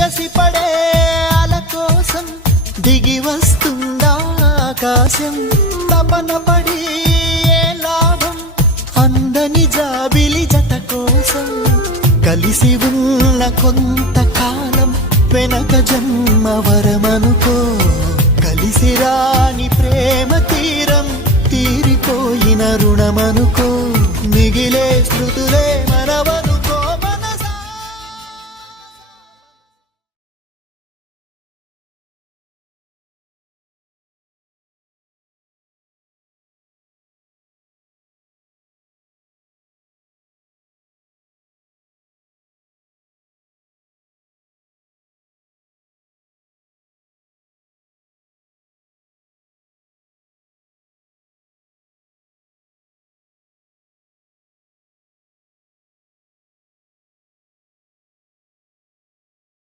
ఎగసిపడే అల కోసం దిగి వస్తుందా ఆకాశం. తపన పడి ఏ లాభం అందని జాబిలి జత కోసం. కలిసి ఉన్న కొంతకాలం వెనక జన్మ వరమనుకో. కలిసి రాని ప్రేమ తీరం తీరిపోయిన రుణమనుకో. మిగిలే స్మృతులే మనవను